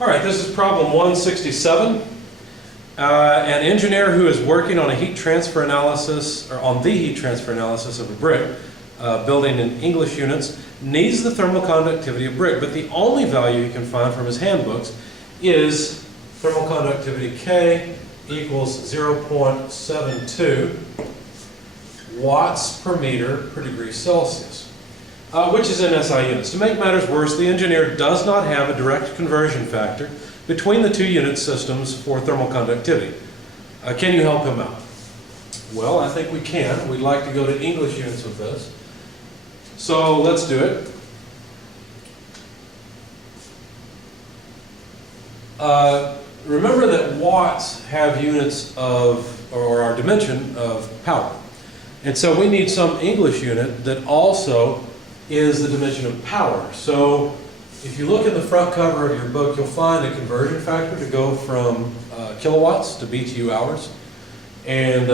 All right, this is problem 167. An engineer who is working on a heat transfer analysis, or on the heat transfer analysis of a brick, building in English units, needs the thermal conductivity of brick, but the only value he can find from his handbooks is thermal conductivity K equals 0.72 watts per meter per degree Celsius, which is in SI units. To make matters worse, the engineer does not have a direct conversion factor between the two unit systems for thermal conductivity. Can you help him out? Well, I think we can. We'd like to go to English units with this. So let's do it. Remember that watts have units of, or our dimension of power. And so we need some English unit that also is the dimension of power. So if you look at the front cover of your book, you'll find a conversion factor to go from kilowatts to BTU hours. And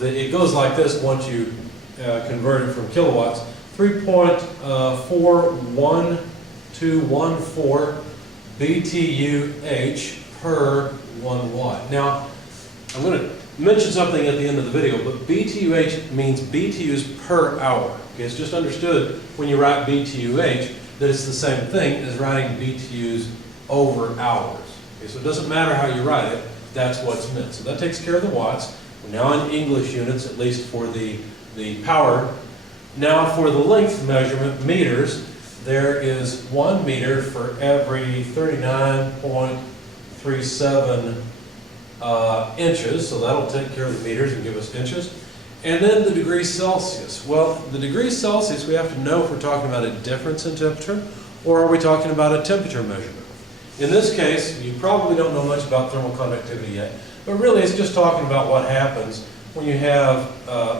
it goes like this once you convert it from kilowatts. 3.41214 BTUH per 1 watt. Now, I'm going to mention something at the end of the video, but BTUH means BTUs per hour. Okay, it's just understood when you write BTUH that it's the same thing as writing BTUs over hours. Okay, so it doesn't matter how you write it, that's what's meant. So that takes care of the watts. We're now in English units, at least for the power. Now for the length measurement, meters, there is 1 meter for every 39.37 inches, so that'll take care of the meters and give us inches. And then the degrees Celsius. Well, the degrees Celsius, we have to know if we're talking about a difference in temperature or are we talking about a temperature measurement. In this case, you probably don't know much about thermal conductivity yet, but really it's just talking about what happens when you have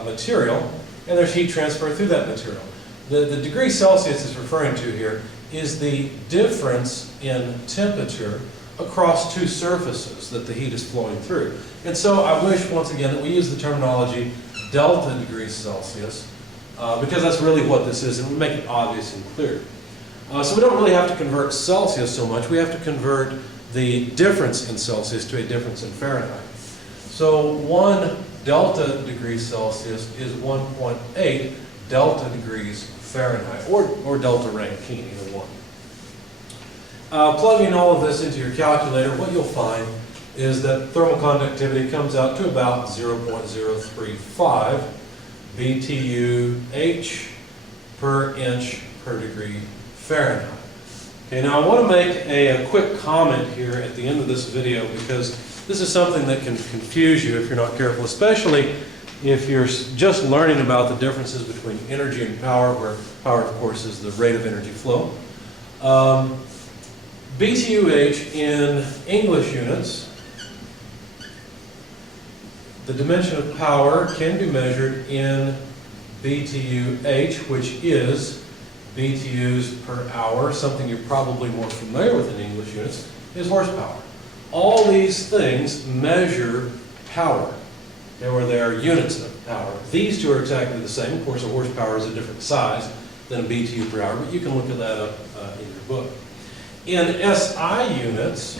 material and there's heat transfer through that material. The degree Celsius is referring to here is the difference in temperature across two surfaces that the heat is flowing through. And so I wish, once again, that we use the terminology delta degrees Celsius, because that's really what this is, and we make it obvious and clear. So we don't really have to convert Celsius so much, we have to convert the difference in Celsius to a difference in Fahrenheit. So 1 delta degrees Celsius is 1.8 delta degrees Fahrenheit, or delta Rankine, either one. Plugging all of this into your calculator, what you'll find is that thermal conductivity comes out to about 0.035 BTUH per inch per degree Fahrenheit. Okay, now I want to make a quick comment here at the end of this video because this is something that can confuse you if you're not careful, especially if you're just learning about the differences between energy and power, where power, of course, is the rate of energy flow. BTUH in English units, the dimension of power can be measured in BTUH, which is BTUs per hour. Something you're probably more familiar with in English units is horsepower. All these things measure power, or they are units of power. These two are exactly the same. Of course, a horsepower is a different size than a BTU per hour, but you can look at that up in your book. In SI units,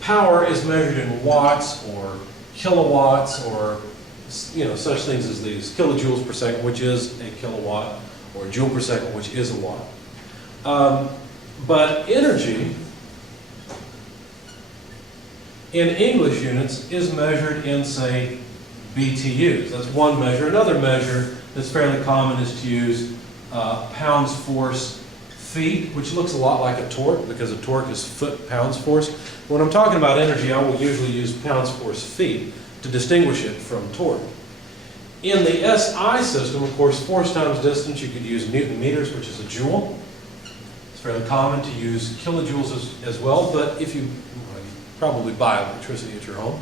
power is measured in watts or kilowatts or such things as these. Kilojoules per second, which is a kilowatt, or joule per second, which is a watt. But energy in English units is measured in, say, BTUs. That's one measure. Another measure that's fairly common is to use pounds force feet, which looks a lot like a torque because a torque is foot-pounds force. When I'm talking about energy, I will usually use pounds force feet to distinguish it from torque. In the SI system, of course, force times distance, you could use Newton meters, which is a joule. It's fairly common to use kilojoules as well, but if you probably buy electricity at your home,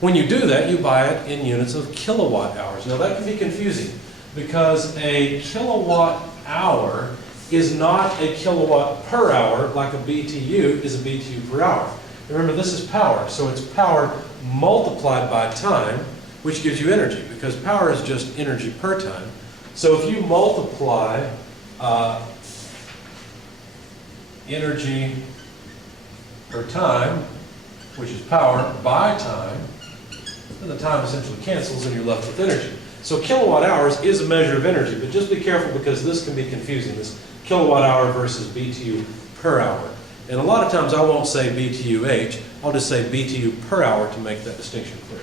when you do that, you buy it in units of kilowatt hours. Now that can be confusing because a kilowatt hour is not a kilowatt per hour like a BTU is a BTU per hour. Remember, this is power, so it's power multiplied by time, which gives you energy, because power is just energy per time. So if you multiply energy per time, which is power by time, then the time essentially cancels and you're left with energy. So kilowatt hours is a measure of energy, but just be careful because this can be confusing, this kilowatt hour versus BTU per hour. And a lot of times I won't say BTUH, I'll just say BTU per hour to make that distinction clear.